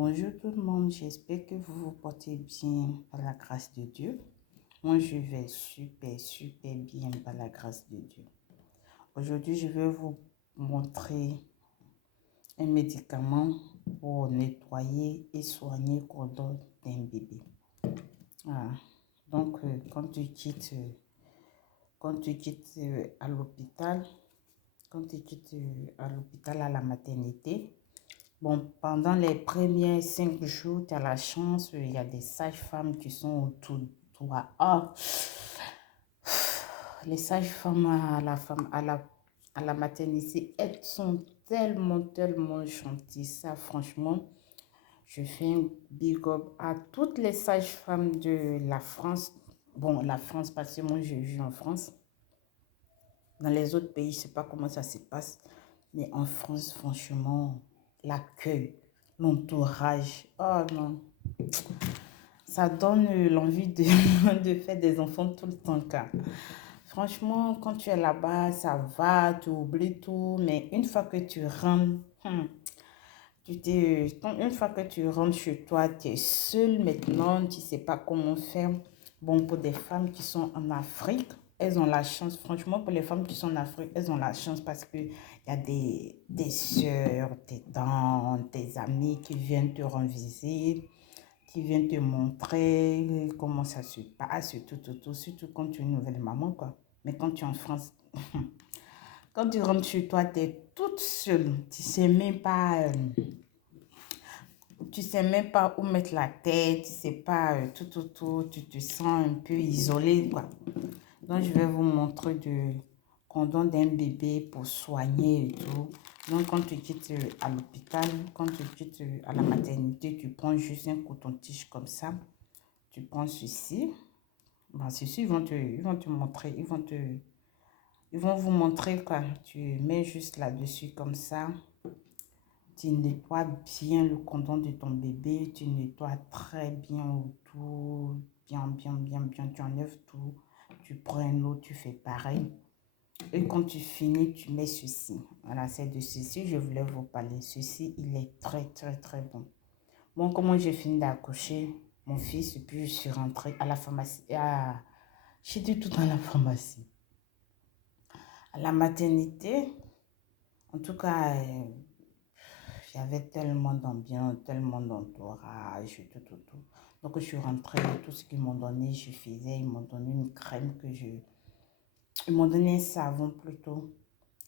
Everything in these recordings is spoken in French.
Bonjour tout le monde, j'espère que vous vous portez bien par la grâce de Dieu. Moi, je vais super bien par la grâce de Dieu. Aujourd'hui, je vais vous montrer un médicament pour nettoyer et soigner le cordon d'un bébé. Voilà. Donc, à l'hôpital, à l'hôpital, à la maternité, bon, pendant les premiers 5 jours, tu as la chance, il y a des sages-femmes qui sont autour de toi. Ah, les sages-femmes à la maternité, elles sont tellement gentilles. Ça, franchement, je fais un big up à toutes les sages-femmes de la France. Bon, la France, parce que moi, je vis en France. Dans les autres pays, je ne sais pas comment ça se passe. Mais en France, franchement, l'accueil, l'entourage, oh non, ça donne l'envie de, de faire des enfants tout le temps. Car. Franchement, quand tu es là-bas, ça va, tu oublies tout. Mais une fois que tu rentres, une fois que tu rentres chez toi, tu es seule maintenant, tu ne sais pas comment faire. Bon, pour des femmes qui sont en Afrique, elles ont la chance. Franchement, pour les femmes qui sont en Afrique, elles ont la chance parce qu'il y a des soeurs, des tantes, des amis qui viennent te rendre visite, qui viennent te montrer comment ça se passe, surtout quand tu es une nouvelle maman, quoi. Mais quand tu es en France, quand tu rentres chez toi, tu es toute seule. Tu sais même pas où mettre la tête, tu sais pas tu te sens un peu isolé, quoi. Donc, je vais vous montrer du condom d'un bébé pour soigner et tout. Donc, quand tu quittes à l'hôpital, quand tu quittes à la maternité, tu prends juste un coton-tige comme ça. Tu prends ceci. Bon, ceci, ils vont te montrer, ils vont vous montrer quoi. Tu mets juste là-dessus comme ça. Tu nettoies bien le condom de ton bébé. Tu nettoies très bien autour. Bien. Tu enlèves tout. Tu prends un autre, tu fais pareil. Et quand tu finis, tu mets ceci. Voilà, c'est de ceci, je voulais vous parler. Ceci, il est très bon. Bon, comment j'ai fini d'accoucher mon fils, et puis je suis rentrée à la pharmacie. J'étais tout dans la pharmacie. À la maternité, en tout cas, j'avais tellement d'ambiance, tellement d'entourage, tout. Donc, je suis rentrée, tout ce qu'ils m'ont donné, je faisais. Ils m'ont donné une crème Ils m'ont donné un savon plutôt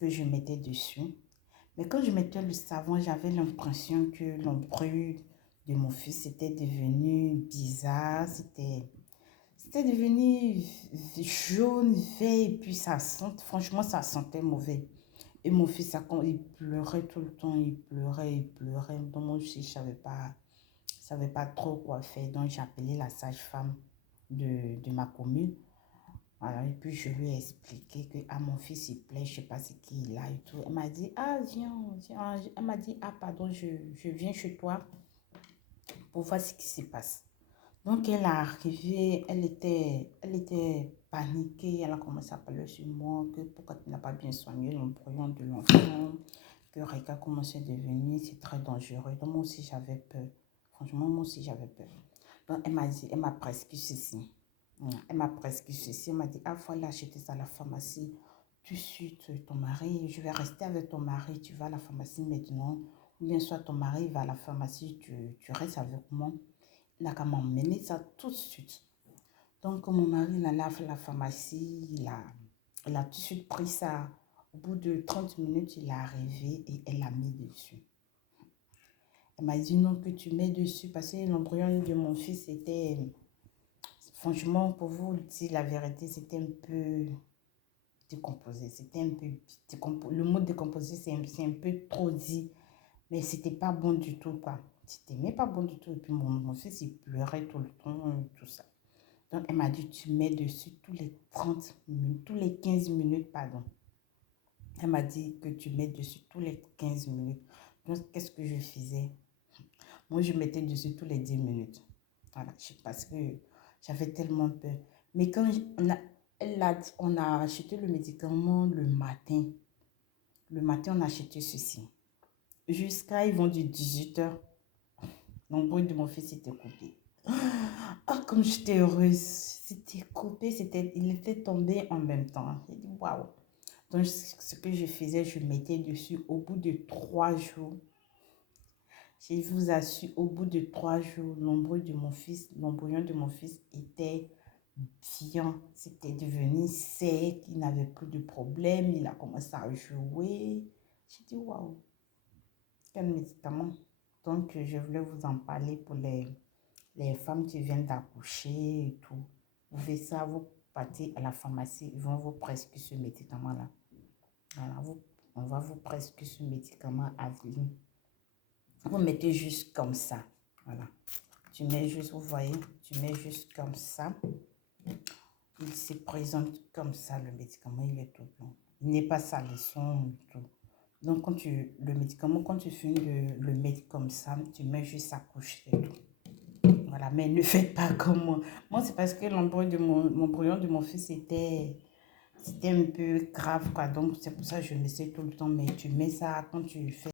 que je mettais dessus. Mais quand je mettais le savon, j'avais l'impression que l'embryon de mon fils était devenu bizarre. C'était devenu jaune, vert, et puis franchement, ça sentait mauvais. Et mon fils, il pleurait tout le temps, il pleurait. Donc moi aussi, je ne savais pas trop quoi faire. Donc j'ai appelé la sage-femme de ma commune. Voilà, et puis je lui ai expliqué que mon fils il plaît, je ne sais pas ce qu'il a et tout. Elle m'a dit, viens. Elle m'a dit, pardon, je viens chez toi pour voir ce qui se passe. Donc elle est arrivée, elle était paniquée, elle a commencé à parler sur moi, que pourquoi tu n'as pas bien soigné l'embryon de l'enfant, que Rika commençait à devenir, c'est très dangereux. Donc moi aussi j'avais peur. Franchement, moi aussi j'avais peur. Donc elle m'a prescrit ceci. Elle m'a prescrit ceci. Elle m'a dit, voilà, acheter ça à la pharmacie. Tu suis ton mari. Je vais rester avec ton mari. Tu vas à la pharmacie maintenant. Ou bien soit ton mari va à la pharmacie. Tu restes avec moi. Il n'a qu'à m'emmener ça tout de suite. Donc, mon mari, il allait à la pharmacie. Il a tout de suite pris ça. Au bout de 30 minutes, il est arrivé et elle l'a mis dessus. Elle m'a dit non, que tu mets dessus parce que l'embryon de mon fils était... Franchement, pour vous dire la vérité, c'était un peu décomposé. C'était un peu décomposé. Le mot décomposé, c'est un peu trop dit. Mais c'était pas bon du tout, quoi. C'était même pas bon du tout. Et puis mon fils, il pleurait tout le temps, tout ça. Donc, elle m'a dit, tu mets dessus tous les 30 minutes, tous les 15 minutes, pardon. Elle m'a dit que tu mets dessus tous les 15 minutes. Donc, qu'est-ce que je faisais? Moi, je mettais dessus tous les 10 minutes. Voilà, parce que j'avais tellement peur. Mais quand on a acheté le médicament le matin, on a acheté ceci. Jusqu'à, ils vont du 18h. L'embrouille de mon fils était coupé. Ah, comme j'étais heureuse. C'était coupé, il était tombé en même temps. J'ai dit, waouh. Donc, ce que je faisais, je mettais dessus. Au bout de 3 jours, je vous assure, au bout de 3 jours, l'embryon de mon fils était bien. C'était devenu sec, il n'avait plus de problème, il a commencé à jouer. J'ai dit, waouh, quel médicament. Donc, je voulais vous en parler pour les femmes qui viennent d'accoucher et tout. Vous faites ça, vous partez à la pharmacie, ils vont vous prescrire ce médicament-là. Voilà, on va vous prescrire ce médicament à vie. Vous mettez juste comme ça. Voilà. Tu mets juste, vous voyez, tu mets juste comme ça. Il se présente comme ça, le médicament, il est tout blanc. Il n'est pas salissant du tout. Donc, le médicament, quand tu finis de le mettre comme ça, tu mets juste sa couche, c'est tout. Voilà, mais ne faites pas comme moi. Moi, c'est parce que l'embryon de mon fils c'était un peu grave, quoi. Donc, c'est pour ça que je le sais tout le temps. Mais tu mets ça quand tu fais